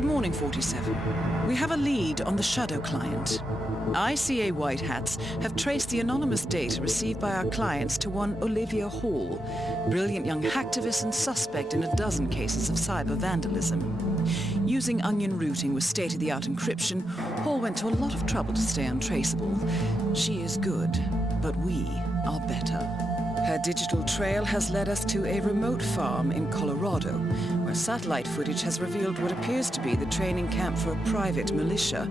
Good morning, 47. We have a lead on the Shadow client. ICA White Hats have traced the anonymous data received by our clients to one Olivia Hall, brilliant young hacktivist and suspect in a dozen cases of cyber vandalism. Using onion routing with state-of-the-art encryption, Hall went to a lot of trouble to stay untraceable. She is good, but we are better. Her digital trail has led us to a remote farm in Colorado, where satellite footage has revealed what appears to be the training camp for a private militia,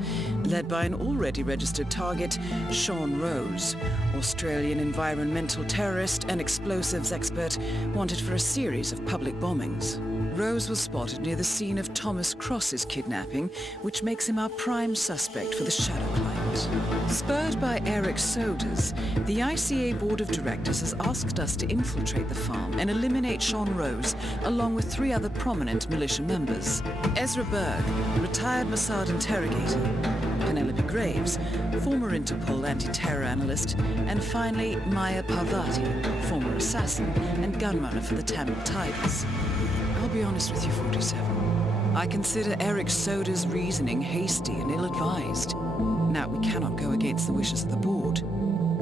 led by an already registered target, Sean Rose, Australian environmental terrorist and explosives expert wanted for a series of public bombings. Rose was spotted near the scene of Thomas Cross's kidnapping, which makes him our prime suspect for the Shadow client. Spurred by Eric Sodas, the ICA Board of Directors has asked us to infiltrate the farm and eliminate Sean Rose, along with 3 other prominent militia members. Ezra Berg, retired Mossad interrogator, Penelope Graves, former Interpol anti-terror analyst, and finally Maya Parvati, former assassin and gunrunner for the Tamil Tigers. I'll be honest with you, 47. I consider Eric Soda's reasoning hasty and ill-advised. Now, we cannot go against the wishes of the board,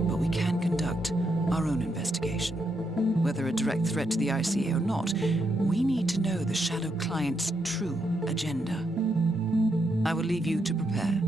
but we can conduct our own investigation. Whether a direct threat to the ICA or not, we need to know the Shadow client's true agenda. I will leave you to prepare.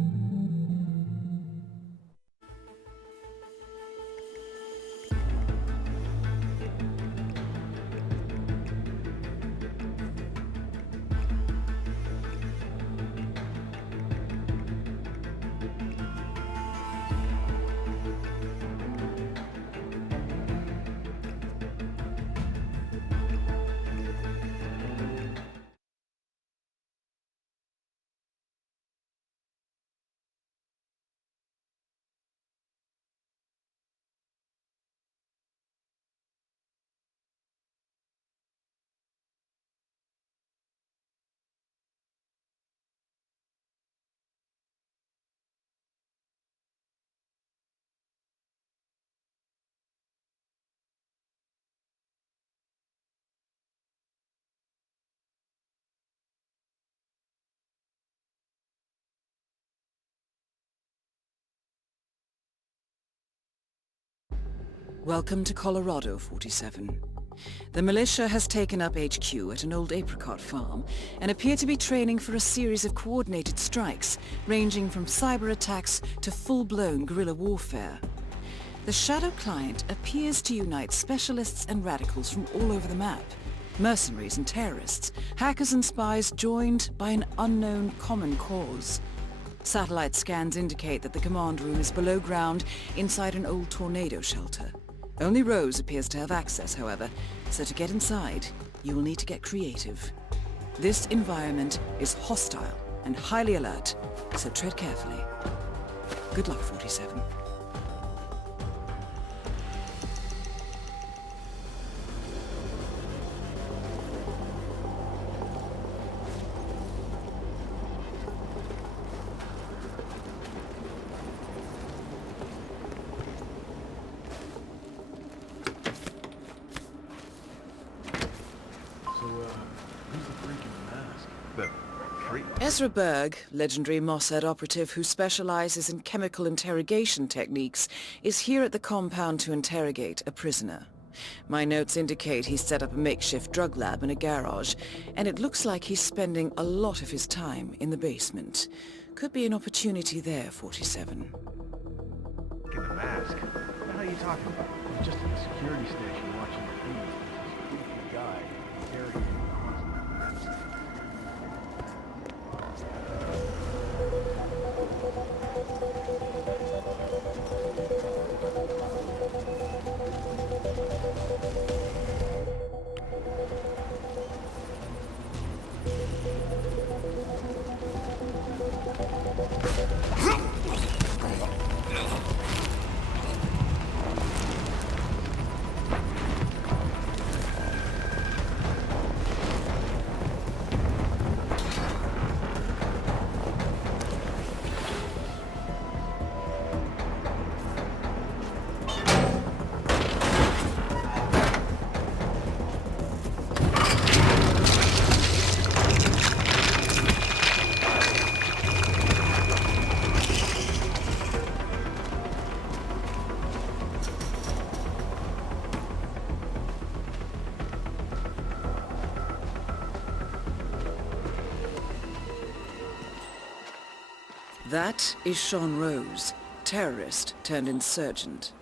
Welcome to Colorado, 47. The militia has taken up HQ at an old apricot farm and appear to be training for a series of coordinated strikes ranging from cyber attacks to full-blown guerrilla warfare. The Shadow client appears to unite specialists and radicals from all over the map, mercenaries and terrorists, hackers and spies joined by an unknown common cause. Satellite scans indicate that the command room is below ground inside an old tornado shelter. Only Rose appears to have access, however, so to get inside, you will need to get creative. This environment is hostile and highly alert, so tread carefully. Good luck, 47. Ezra Berg, legendary Mossad operative who specializes in chemical interrogation techniques, is here at the compound to interrogate a prisoner. My notes indicate he's set up a makeshift drug lab in a garage, and it looks like he's spending a lot of his time in the basement. Could be an opportunity there, 47. In the mask? What the hell are you talking about? I'm just at the security station watching the feed. This goofy guy interrogating me. That is Sean Rose, terrorist turned insurgent.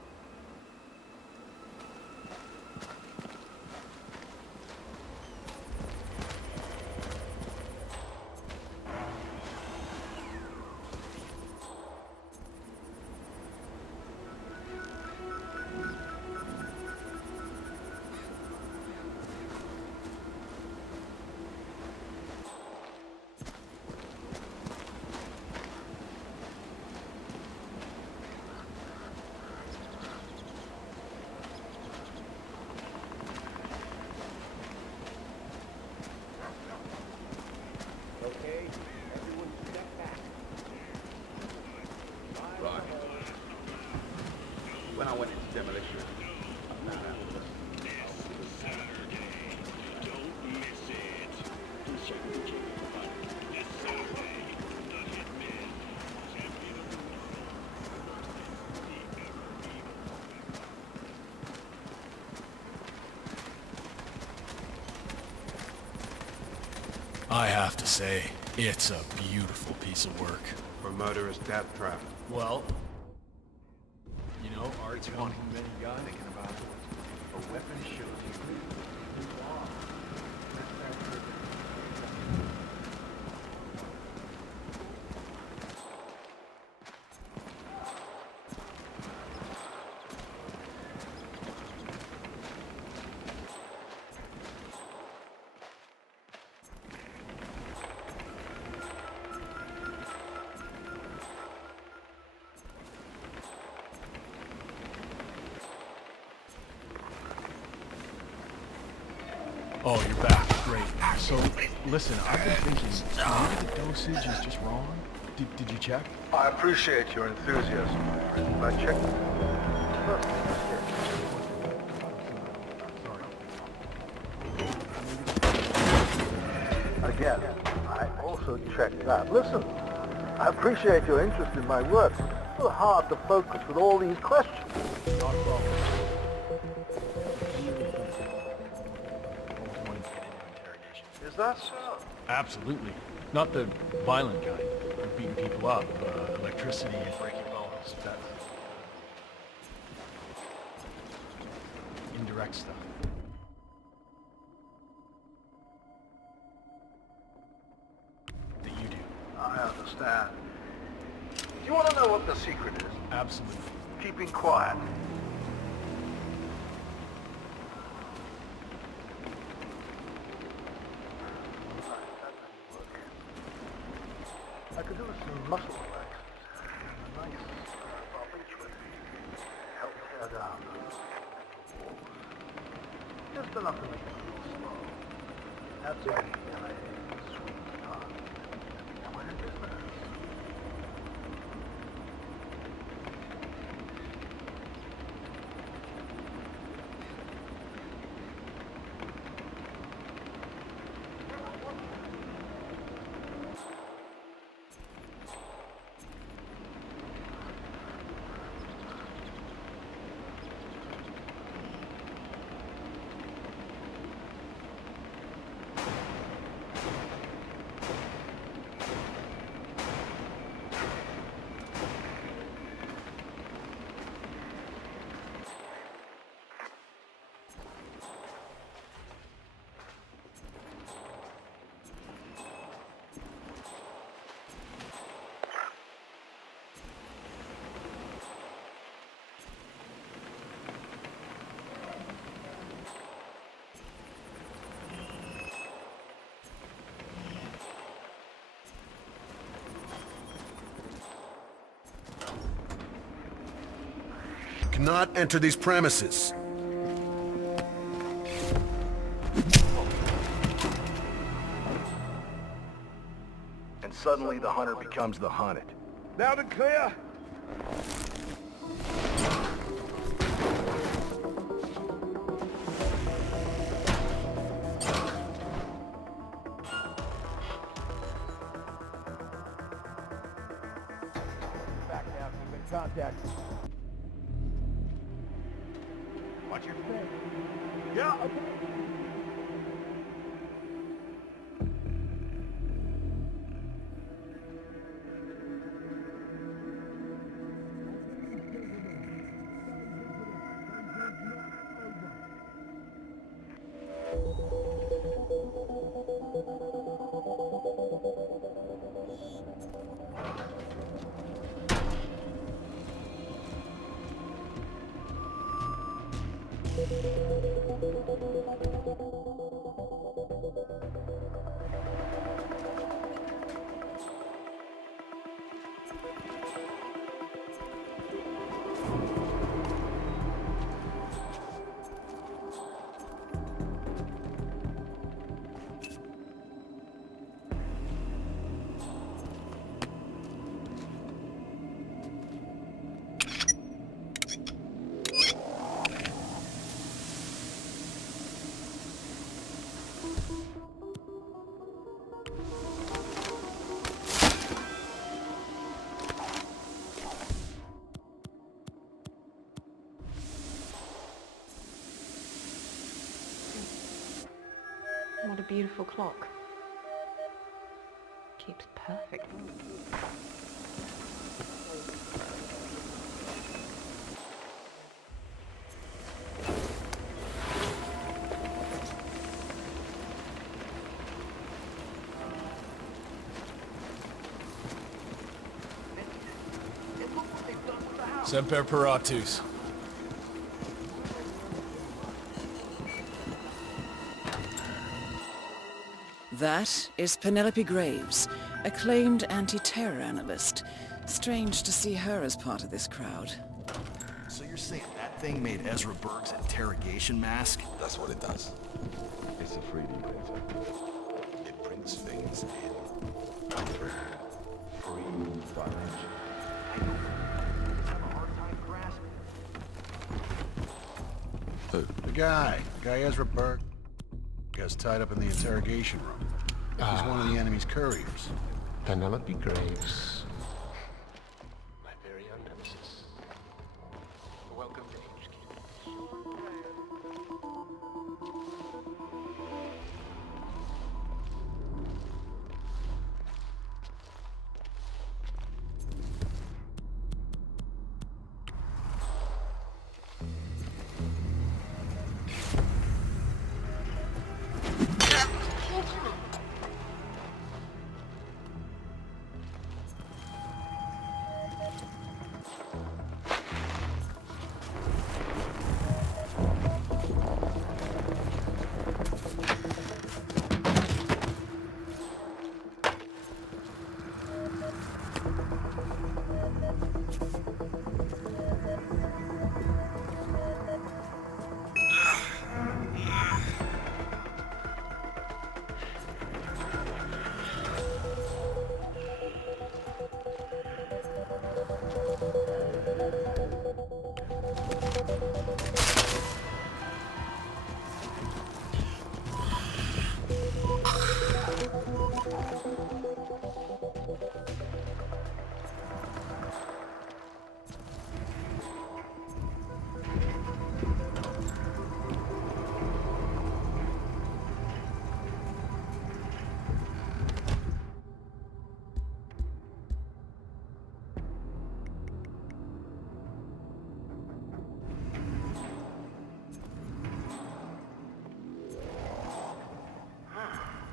When I went into demolition, I found out I have to say, it's a beautiful piece of work. for murderous death trap. Well, you know, art's One too many guys thinking about it. A weapon shows you who's lost. oh, you're back. Great. So, listen, I've been thinking, maybe the dosage is just wrong. Did you check? I appreciate your enthusiasm, but I checked. Again, I also checked that. Listen, I appreciate your interest in my work. It's a little hard to focus with all these questions. Not a problem. Is that so? Absolutely. Not the violent kind. Beating people up, electricity, breaking bones. That's indirect stuff. That you do. I understand. Do you want to know what the secret is? Absolutely. Keeping quiet. I could do with some muscle relaxers. A nice barbiturate. Help tear down those walls. Just enough to make it feel slow. That's it. And a sweet start. And we're in business. Cannot enter these premises. And suddenly the hunter becomes the hunted. Loud and clear! Back down, keep in contact. Watch your step. Yeah, okay. beautiful clock. Keeps perfect. Semper Paratus. That is Penelope Graves, acclaimed anti-terror analyst. Strange to see her as part of this crowd. So you're saying that thing made Ezra Berg's interrogation mask? That's what it does. It's a 3D printer. It prints things in. Free dimension. I know. I have a hard time grasping it. The guy Ezra Berg, gets tied up in the interrogation room. He's one of the enemy's couriers. Penelope Graves. My very own nemesis. Welcome to HQ.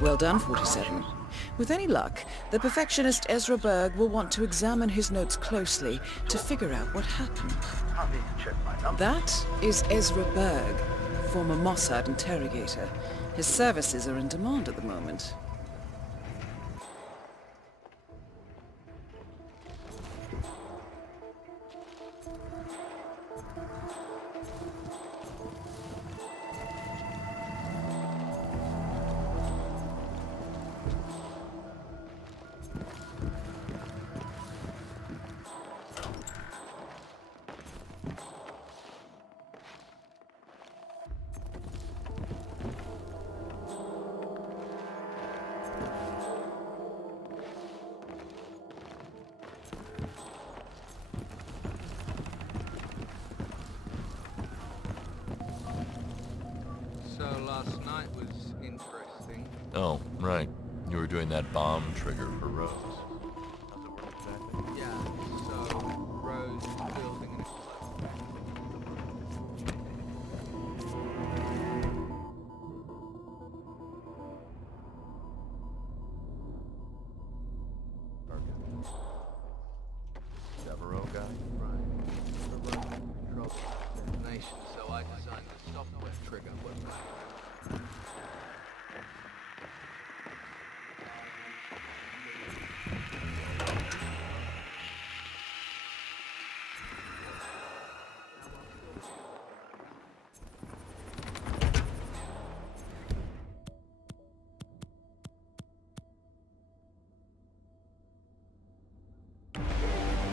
Well done, 47. With any luck, the perfectionist Ezra Berg will want to examine his notes closely to figure out what happened. I need to check my number. That is Ezra Berg, former Mossad interrogator. His services are in demand at the moment. So last night was interesting. Oh, right. You were doing that bomb trigger for Rose. How's it work exactly? Yeah, so Rose is building an Devereaux guy? right. The Roman control detonation, so I designed the software trigger when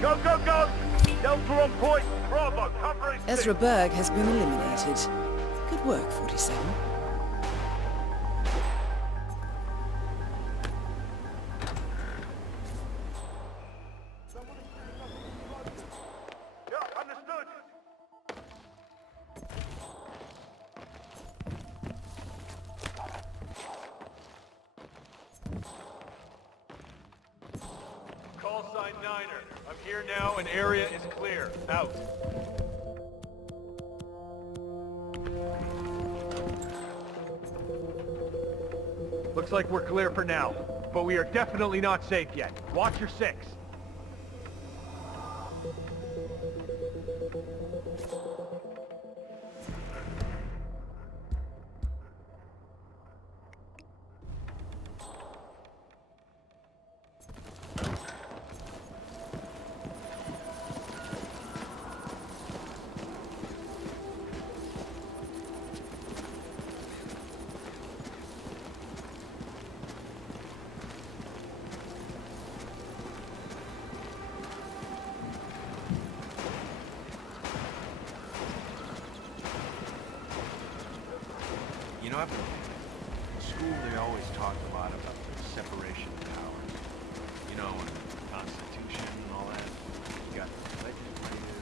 Go, go, go! Delta on point! Bravo, covering! Ezra Berg has been eliminated. Good work, 47. Yeah, understood! sign Niner. I'm here now and area is clear. Out. Looks like we're clear for now, but we are definitely not safe yet. Watch your six. You know, in school they always talked a lot about the separation of powers. You know, and the Constitution and all that. You got legislative,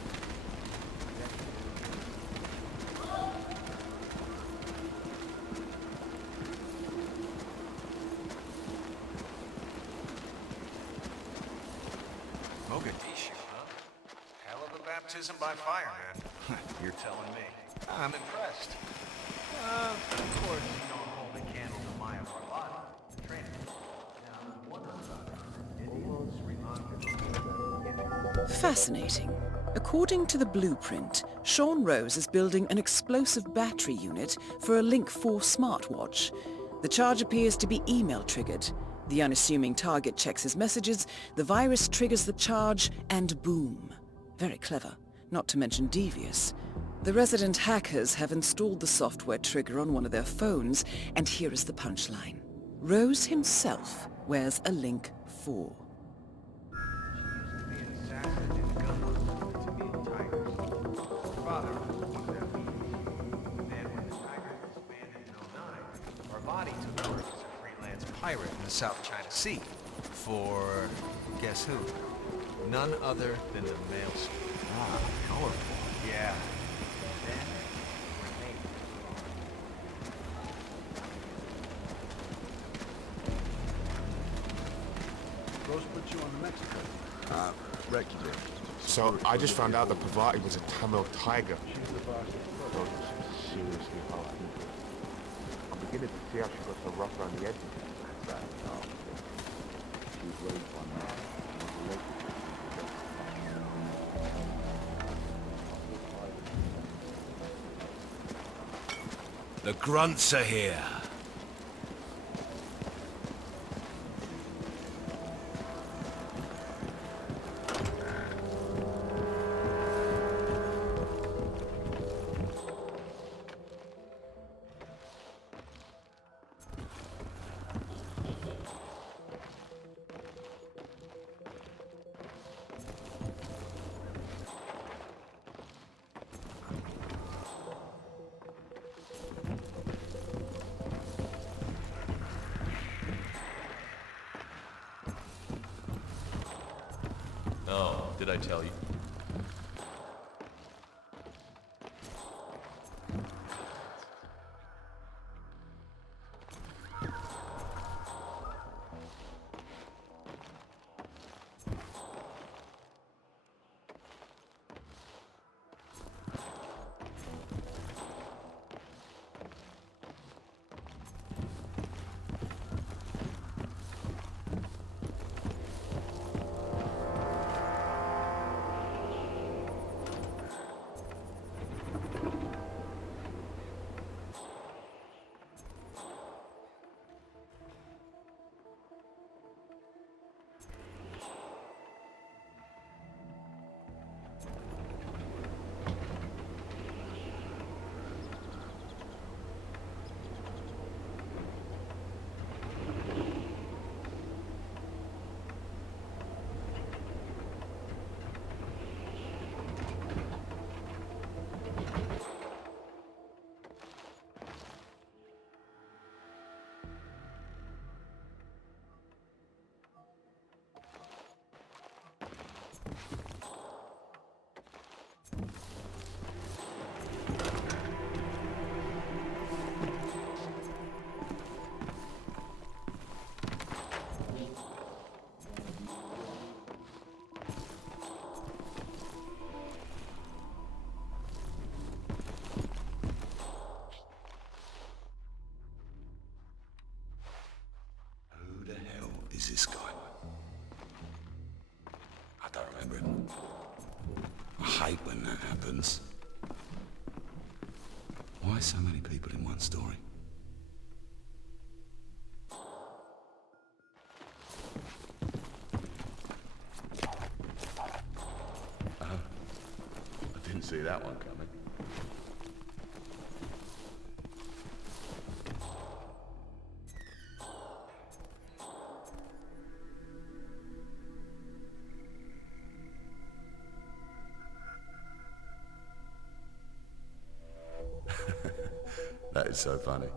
Mogadishu, huh? Hell of a baptism by fire, man. You're telling me. I'm impressed. Of course, you don't hold a candle to Maya for a lot. Training. Fascinating. According to the blueprint, Sean Rose is building an explosive battery unit for a Link 4 smartwatch. The charge appears to be email-triggered. The unassuming target checks his messages, the virus triggers the charge, and boom. Very clever, not to mention devious. The resident hackers have installed the software trigger on one of their phones, and here is the punchline. Rose himself wears a Link 4. Pirate in the South China Sea. For guess who? None other than the Maelstrom. Ah, colorful. Yeah. Rose put you on the Mexico. Regular. So I just found out that Pavati was a Tamil tiger. She's the boss of the Rose is seriously hard. I'm beginning to see how she got so rough around the edges. She's raised on that. The grunts are here. Oh, did I tell you? is this guy? I don't remember him. I hate when that happens. Why so many people in one story? I didn't see that one coming. That is so funny.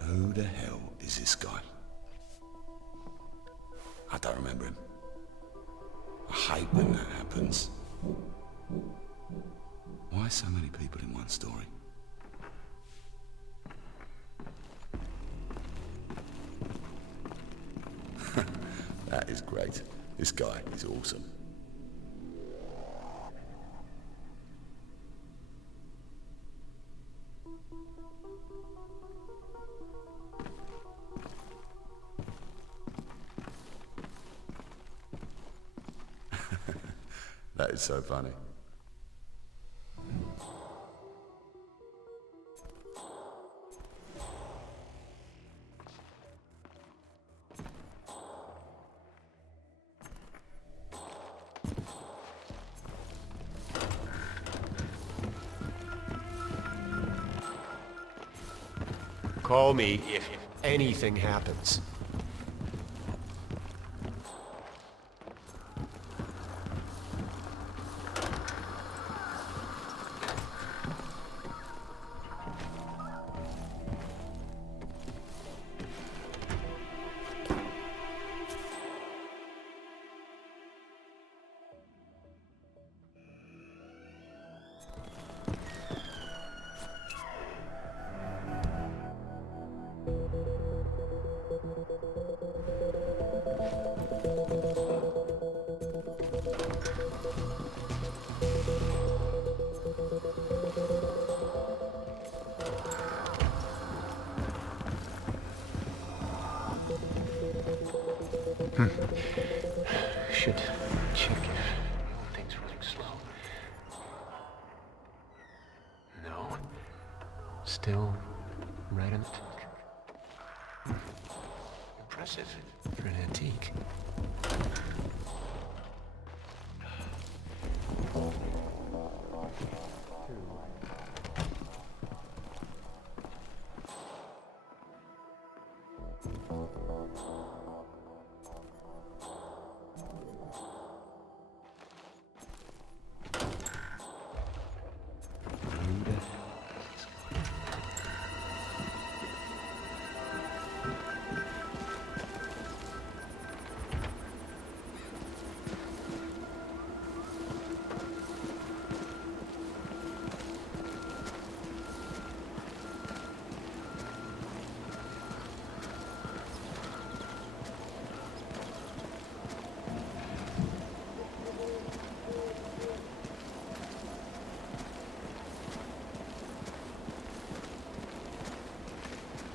Who the hell is this guy? I don't remember him. I hate when that happens. Why so many people in one story? That is great. This guy is awesome. That is so funny. Call me if anything happens. Should check if things running slow. No. Still right on the tick. Impressive for an antique.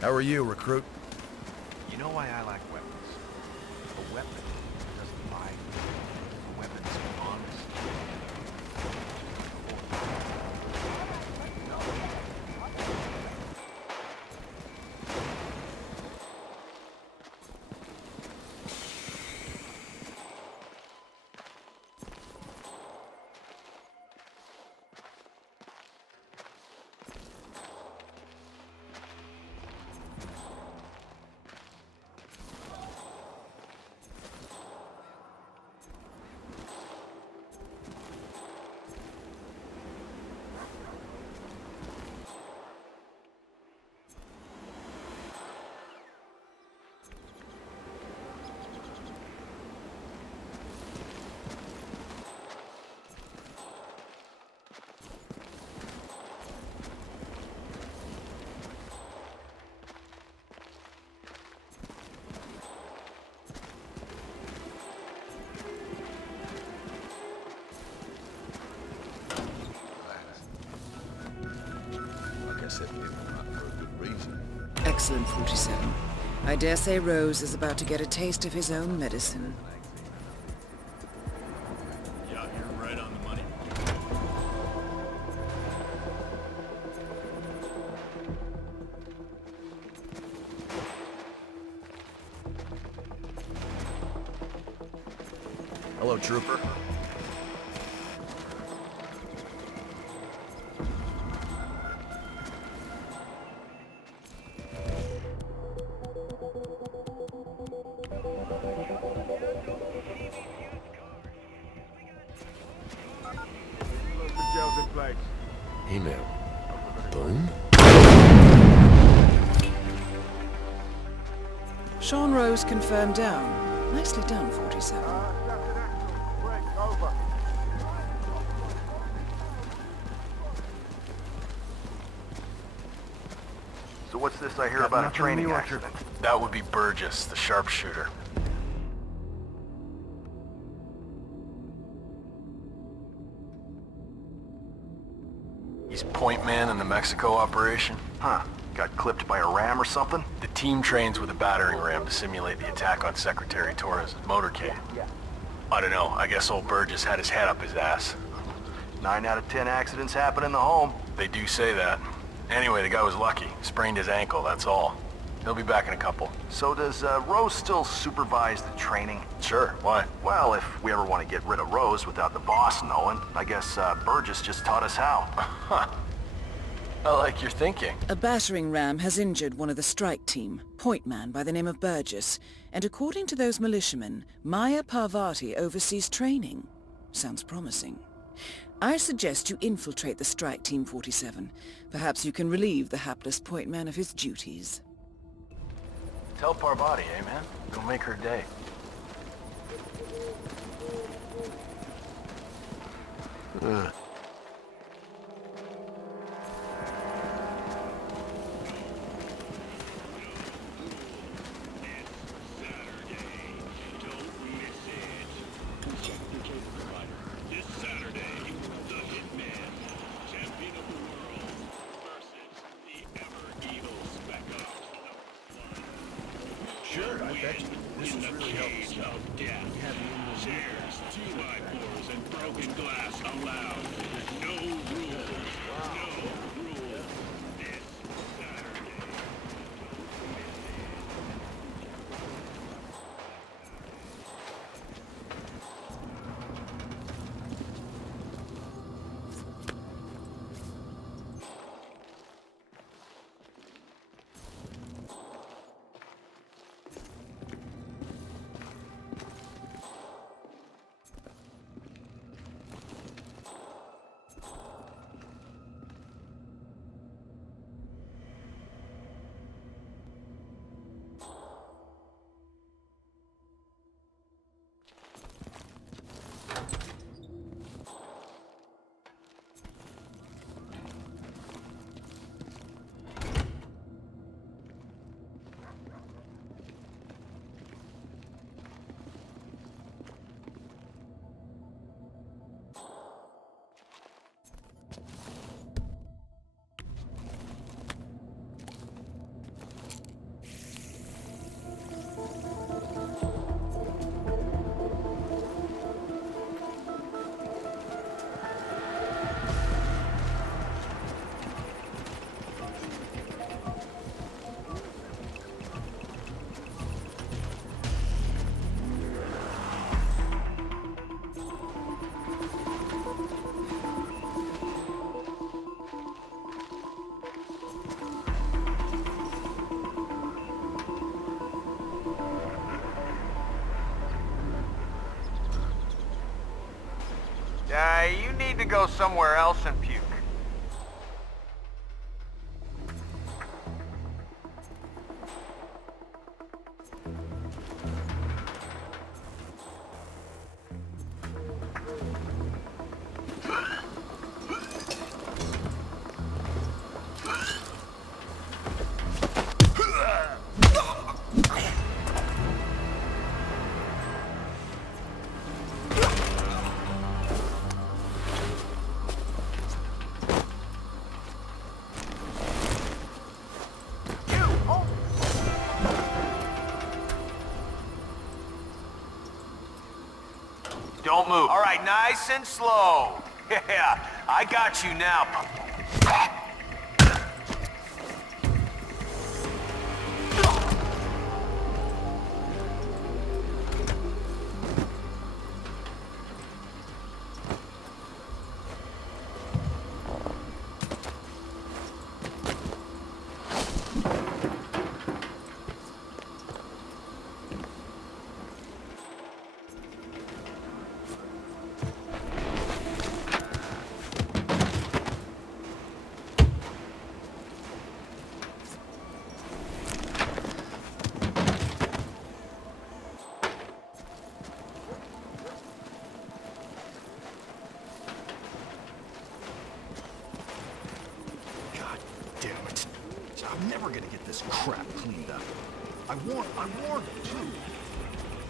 How are you, recruit? You know why I like weapons? A weapon doesn't lie. A weapon's honest. Except maybe not for a good reason. Excellent, 47. I dare say Rose is about to get a taste of his own medicine. Yeah, you're right on the money. Hello, Trooper. Email. Boom? Sean Rose confirmed down. Nicely done, 47. So what's this I hear about a training accident? That would be Burgess, the sharpshooter. He's point man in the Mexico operation. Huh. Got clipped by a ram or something? The team trains with a battering ram to simulate the attack on Secretary Torres' motorcade. I don't know, I guess old Burgess had his head up his ass. 9 out of 10 accidents happen in the home. They do say that. Anyway, the guy was lucky. Sprained his ankle, that's all. He'll be back in a couple. So does Rose still supervise the training? Sure, why? Well, if we ever want to get rid of Rose without the boss knowing, I guess Burgess just taught us how. Huh. I like your thinking. A battering ram has injured one of the strike team, point man by the name of Burgess, and according to those militiamen, Maya Parvati oversees training. Sounds promising. I suggest you infiltrate the strike team, 47. Perhaps you can relieve the hapless point man of his duties. Tell Parvati, eh, man? It'll make her day. This Saturday, the Hitman, champion of the world, versus the ever-evil Spec Ops. Sure, I bet you. This is really helpful. Of death. Chairs, 2x4s, and broken glass allowed. No rules. No rules. This Saturday. You need to go somewhere else and puke. Don't move. All right, nice and slow. Yeah, I got you now. I'm never gonna get this crap cleaned up. I warned him, too.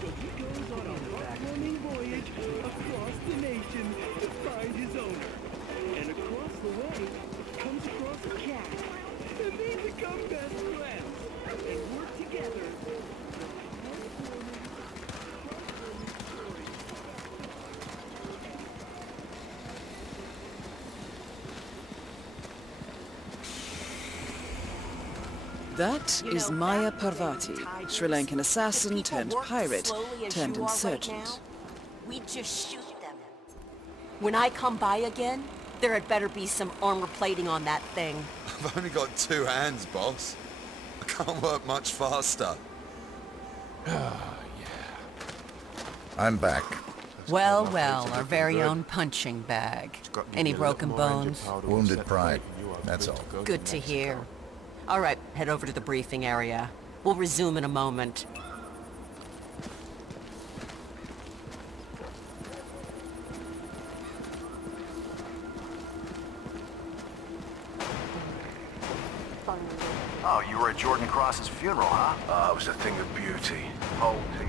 So he goes on a heartwarming voyage across the nation to find his owner. And across the way, comes across a cat. And they become best friends. And work together. That is Maya Parvati, Sri Lankan assassin turned pirate turned insurgent. We just shoot them. When I come by again, there had better be some armor plating on that thing. I've only got 2 hands, boss. I can't work much faster. I'm back. Well, well, our very own punching bag. Any broken bones? Wounded pride, that's all. Good to hear. All right, head over to the briefing area. We'll resume in a moment. Oh, you were at Jordan Cross's funeral, huh? It was a thing of beauty. Whole team.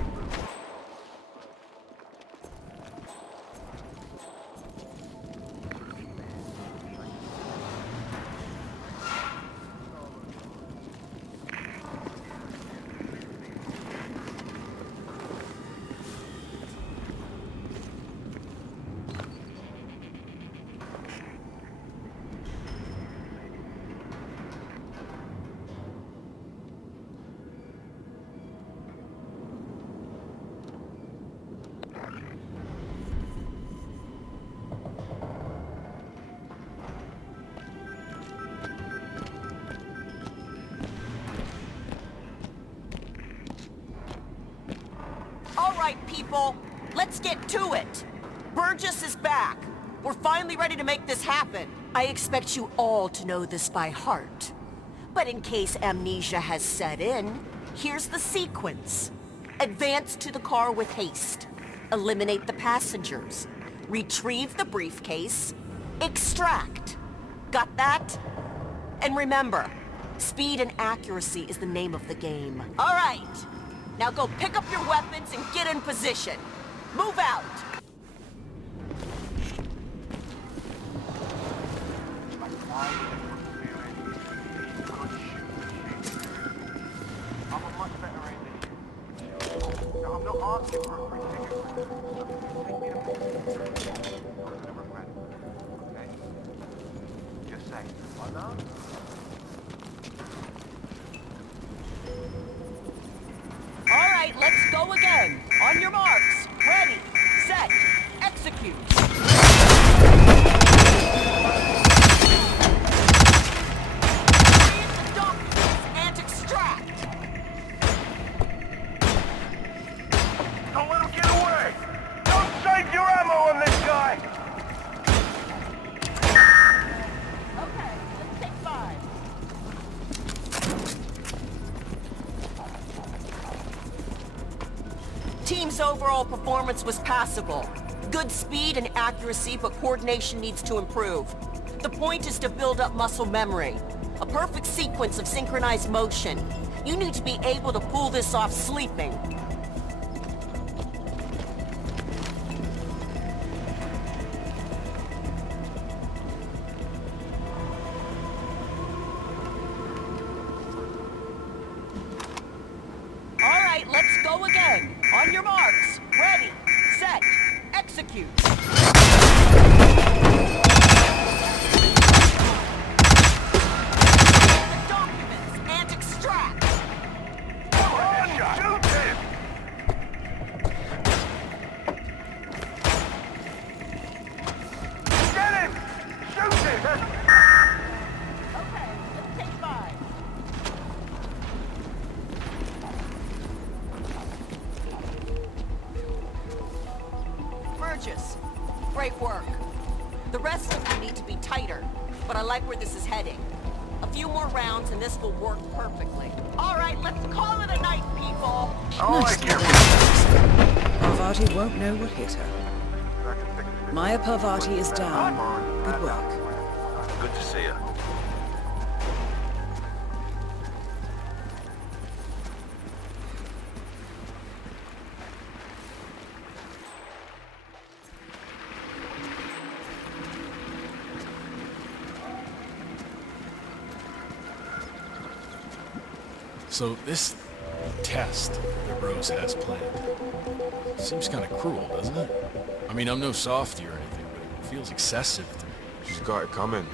All right, people, let's get to it. Burgess is back. We're finally ready to make this happen. I expect you all to know this by heart. But in case amnesia has set in, here's the sequence. Advance to the car with haste. Eliminate the passengers. Retrieve the briefcase. Extract. Got that? And remember, speed and accuracy is the name of the game. All right. Now go pick up your weapons and get in position. Move out! I'm a much better engineer. Now, I'm not asking for a free ticket. Take me to never regret it. Okay? Just say, I know. All right, let's go again. On your marks. Ready, set, execute. And extract. Don't let him get away! Don't save your ammo on this guy! Okay, let's take 5. Team's overall performance was passable. Good speed and accuracy, but coordination needs to improve. The point is to build up muscle memory. A perfect sequence of synchronized motion. You need to be able to pull this off sleeping. All right, let's go again. On your marks. Ready, set, execute. execute. Documents and extract. Shoot him! Get him! Shoot him! Okay, let's take 5. Burgess, great work. The rest of you need to be tighter, but I like where this is heading. A few more rounds and this will work perfectly. All right, let's call it a night, people. Parvati won't know what hit her. Maya Parvati is down. Good work. Good to see you. So this test that Rose has planned seems kind of cruel, doesn't it? I mean, I'm no softy or anything, but it feels excessive to me. She's got it coming.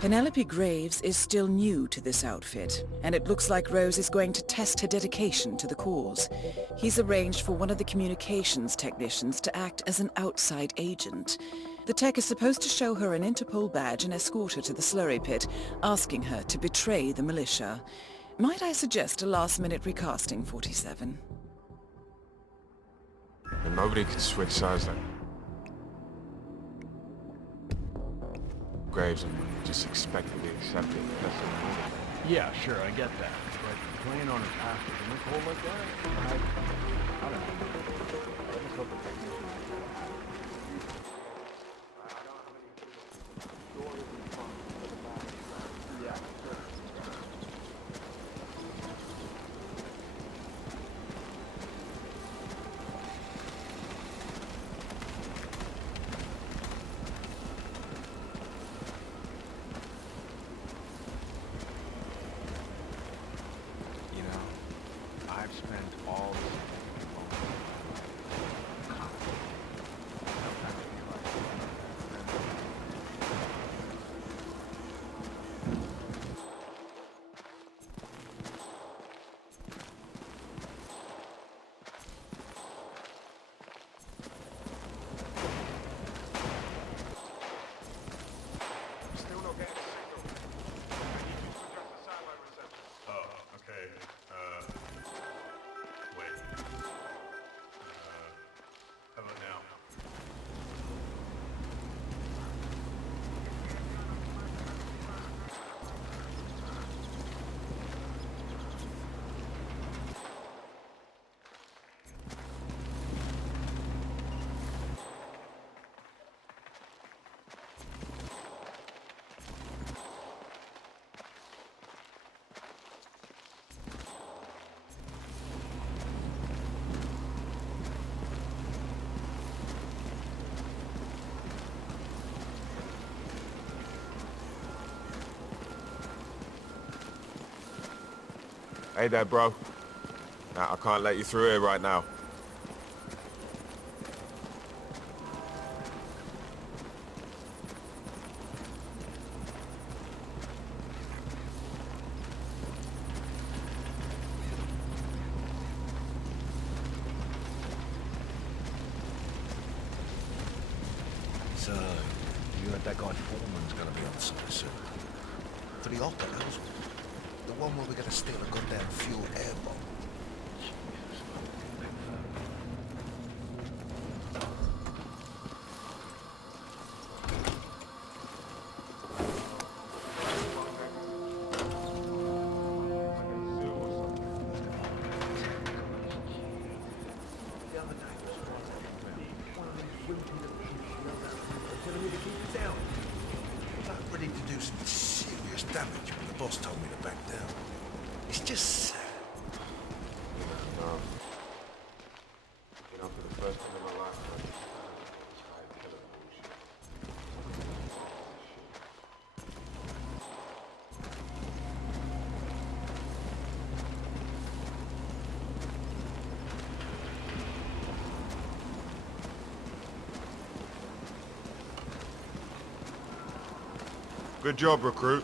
Penelope Graves is still new to this outfit, and it looks like Rose is going to test her dedication to the cause. He's arranged for one of the communications technicians to act as an outside agent. The tech is supposed to show her an Interpol badge and escort her to the slurry pit, asking her to betray the militia. Might I suggest a last-minute recasting, 47? And nobody can switch sides like Graves and just expect to be accepted. That's what Yeah, sure, I get that. But playing on his ass with a nickel like that? I don't know. I just hope the technician I've spent all this Still not getting a signal. I need you to adjust the satellite reception. Oh, okay. Wait. How about now? Hey there, bro. Nah, I can't let you through here right now. So, you heard that guy Foreman's gonna be on site soon. For the opera, the one where we're gonna steal a goddamn fuel air bomb. Ready to do some serious damage, but the boss told me to back down. It's just sad. You know, for the first time in my life, I tried killing bullshit. Good job, recruit.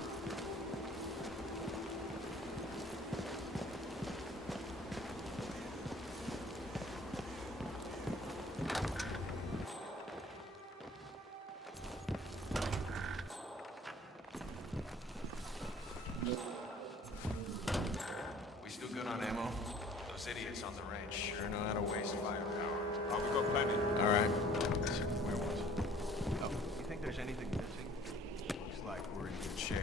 We still good on ammo? Those idiots on the range sure know how to waste firepower. Oh, we got plenty. All right. Where was it? Oh, you think there's anything missing? Looks like we're in good shape.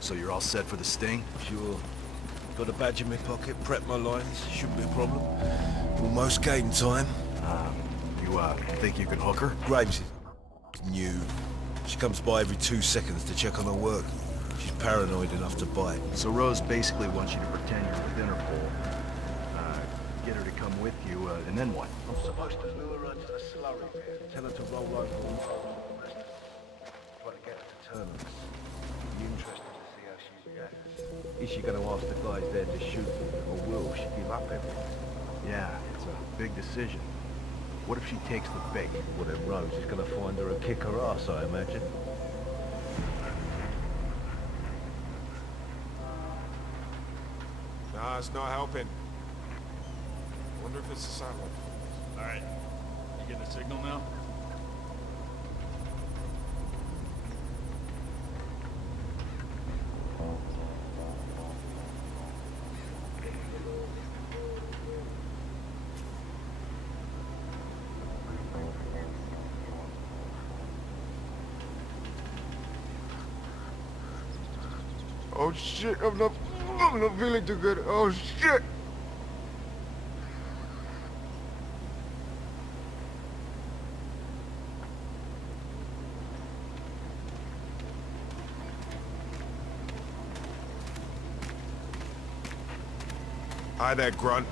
So you're all set for the sting? Sure. Got a badge in my pocket, prep my lines, shouldn't be a problem. Almost game time. You think you can hook her? Graves is new. She comes by every 2 seconds to check on her work. She's paranoid enough to bite. So Rose basically wants you to pretend you're with Interpol, get her to come with you, and then what? I'm supposed to lure her to the slurry pit, tell her to roll over and try to get her to turn on us. Are you interested to see how she reacts? Is she gonna ask the guys there to shoot, or will she give up everything? Yeah, it's a big decision. What if she takes the bait? Well, then Rose is gonna find her and kick her ass, I imagine. Nah, it's not helping. Wonder if it's a satellite. All right. You getting a signal now? Oh shit, I'm not feeling too good. Oh shit! Hi there, grunt.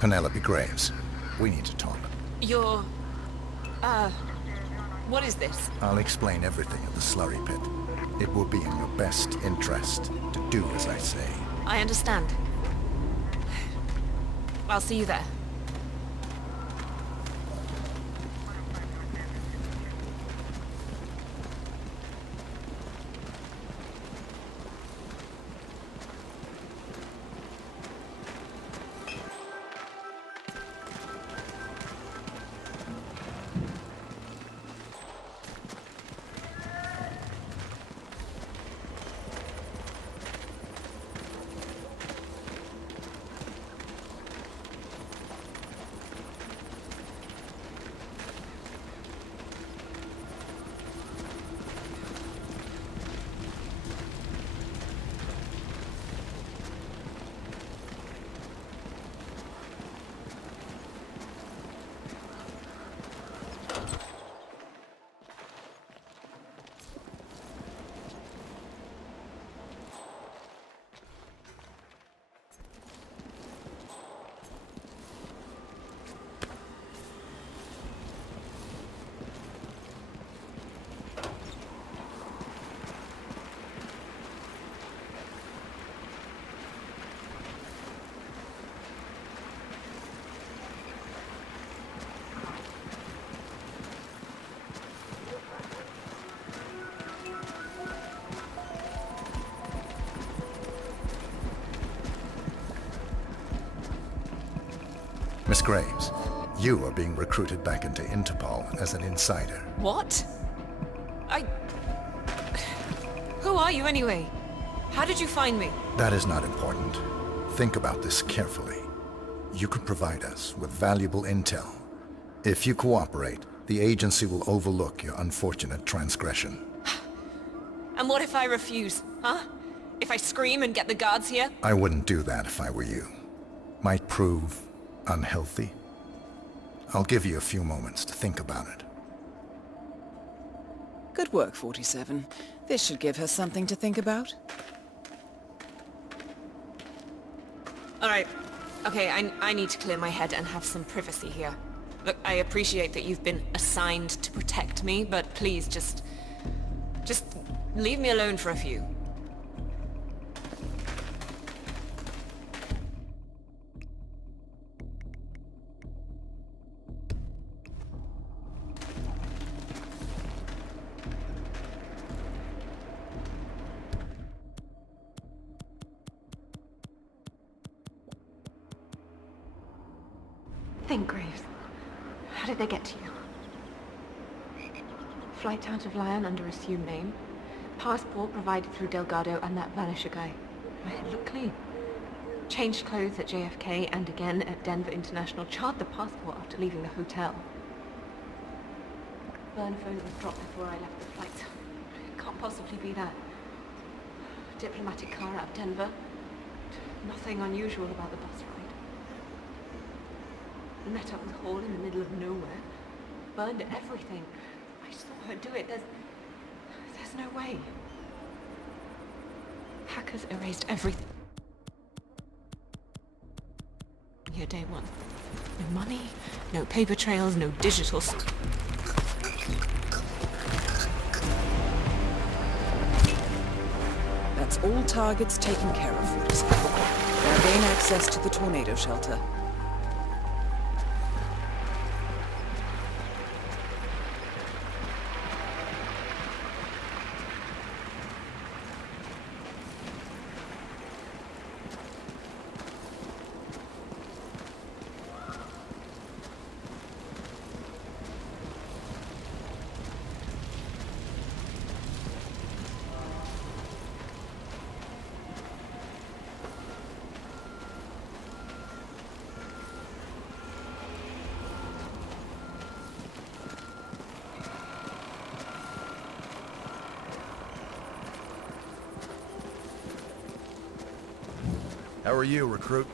Penelope Graves, we need to talk. You're... what is this? I'll explain everything at the slurry pit. It will be in your best interest to do as I say. I understand. I'll see you there. Miss Graves, you are being recruited back into Interpol as an insider. What? Who are you anyway? How did you find me? That is not important. Think about this carefully. You could provide us with valuable intel. If you cooperate, the agency will overlook your unfortunate transgression. And what if I refuse, huh? If I scream and get the guards here? I wouldn't do that if I were you. Might prove unhealthy. I'll give you a few moments to think about it. Good work, 47. This should give her something to think about. Alright. Okay, I need to clear my head and have some privacy here. Look, I appreciate that you've been assigned to protect me, but please just leave me alone for a few. Think, Graves. How did they get to you? Flight out of Lyon under assumed name. Passport provided through Delgado and that Vanisher guy. My head looked clean. Changed clothes at JFK and again at Denver International. Charred the passport after leaving the hotel. Burner phone was dropped before I left the flight. It can't possibly be that. Diplomatic car out of Denver. Nothing unusual about the bus ride. Met up with Hall in the middle of nowhere. Burned everything. I saw her do it. There's no way. Hackers erased everything. Here, day one. No money, no paper trails, no digital... That's all targets taken care of, 47. Now gain access to the tornado shelter. How are you, recruit?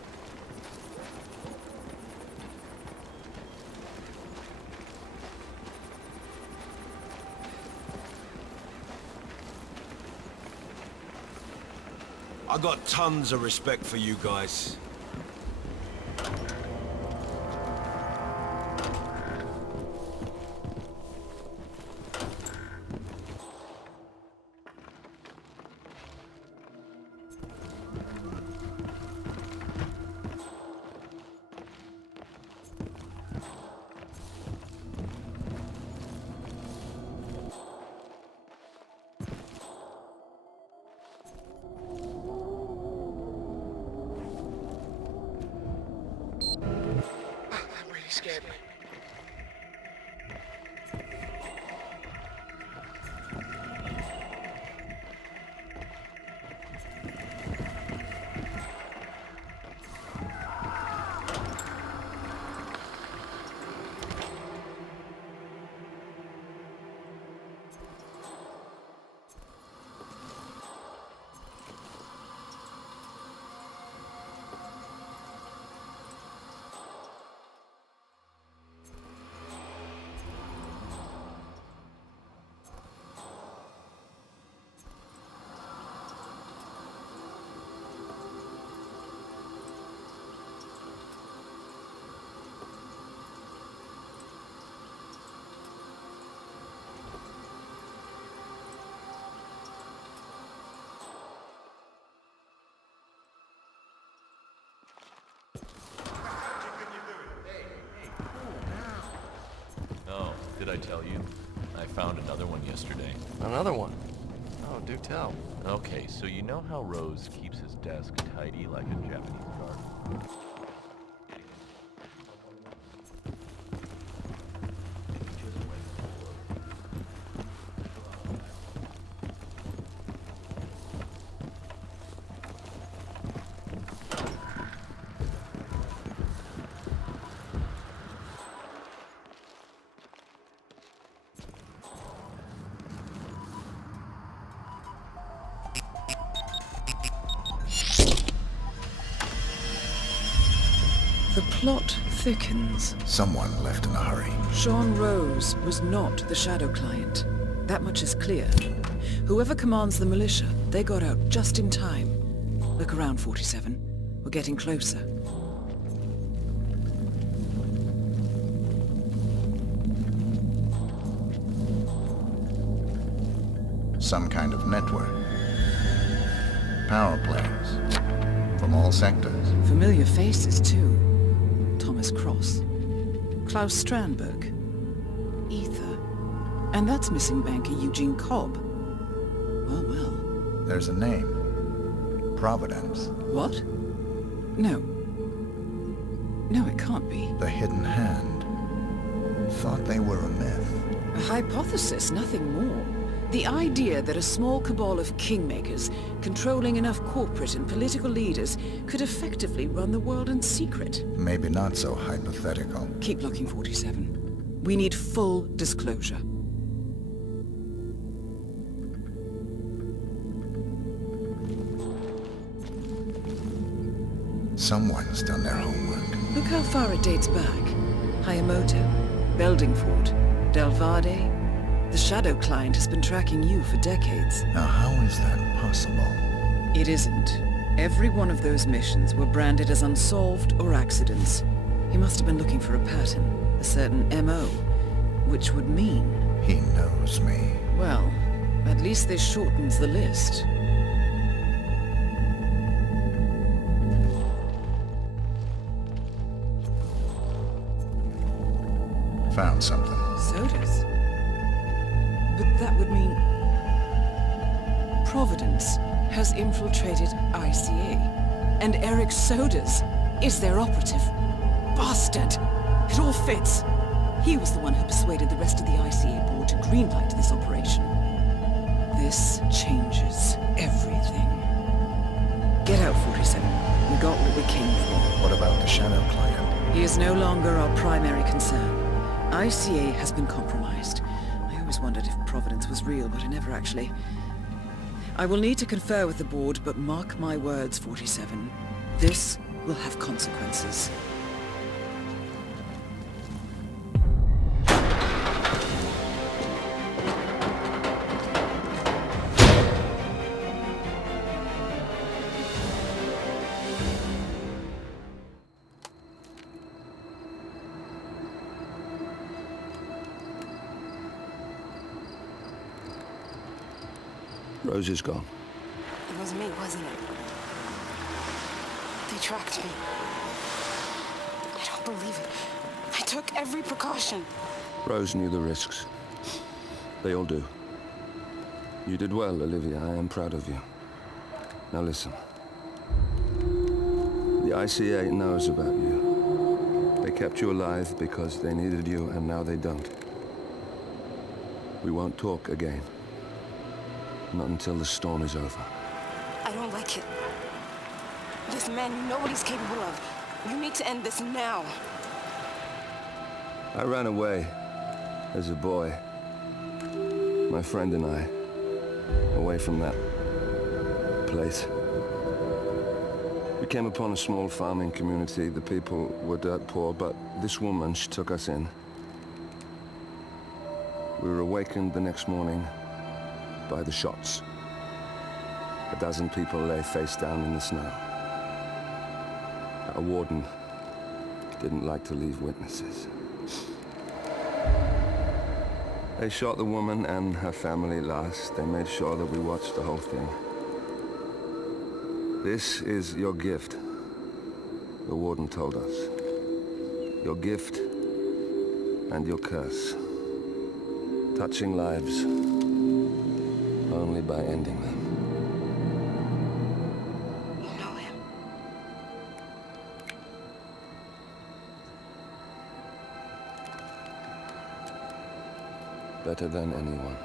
I got tons of respect for you guys. Scared me. Did I tell you? I found another one yesterday. Another one? Oh, do tell. Okay, so you know how Rose keeps his desk tidy like a Japanese guard? The plot thickens. Someone left in a hurry. Sean Rose was not the Shadow Client. That much is clear. Whoever commands the militia, they got out just in time. Look around, 47. We're getting closer. Some kind of network. Power plays. From all sectors. Familiar faces, too. Thomas Cross. Klaus Strandberg. Ether. And that's missing banker Eugene Cobb. Well, well. There's a name. Providence. What? No. No, it can't be. The Hidden Hand. Thought they were a myth. A hypothesis, nothing more. The idea that a small cabal of kingmakers, controlling enough corporate and political leaders, could effectively run the world in secret. Maybe not so hypothetical. Keep looking, 47. We need full disclosure. Someone's done their homework. Look how far it dates back. Hayamoto, Beldingford, Delvade. The Shadow Client has been tracking you for decades. Now how is that possible? It isn't. Every one of those missions were branded as unsolved or accidents. He must have been looking for a pattern, a certain MO, which would mean... He knows me. Well, at least this shortens the list. Found something. Sodas? But that would mean... Providence has infiltrated ICA. And Eric Sodas is their operative. Bastard! It all fits. He was the one who persuaded the rest of the ICA board to greenlight this operation. This changes everything. Get out, 47. We got what we came for. What about the Shadow Client? He is no longer our primary concern. ICA has been compromised. I always wondered if Providence was real, but I never actually... I will need to confer with the board, but mark my words, 47. This will have consequences. Rose is gone. It was me, wasn't it? They tracked me. I don't believe it. I took every precaution. Rose knew the risks. They all do. You did well, Olivia. I am proud of you. Now listen. The ICA knows about you. They kept you alive because they needed you, and now they don't. We won't talk again. Not until the storm is over. I don't like it. This man you know what he's capable of. You need to end this now. I ran away as a boy. My friend and I. Away from that place. We came upon a small farming community. The people were dirt poor, but this woman, she took us in. We were awakened the next morning by the shots. A dozen people lay face down in the snow. Our warden didn't like to leave witnesses. They shot the woman and her family last. They made sure that we watched the whole thing. This is your gift, the warden told us. Your gift and your curse. Touching lives only by ending them. You know him. Better than anyone.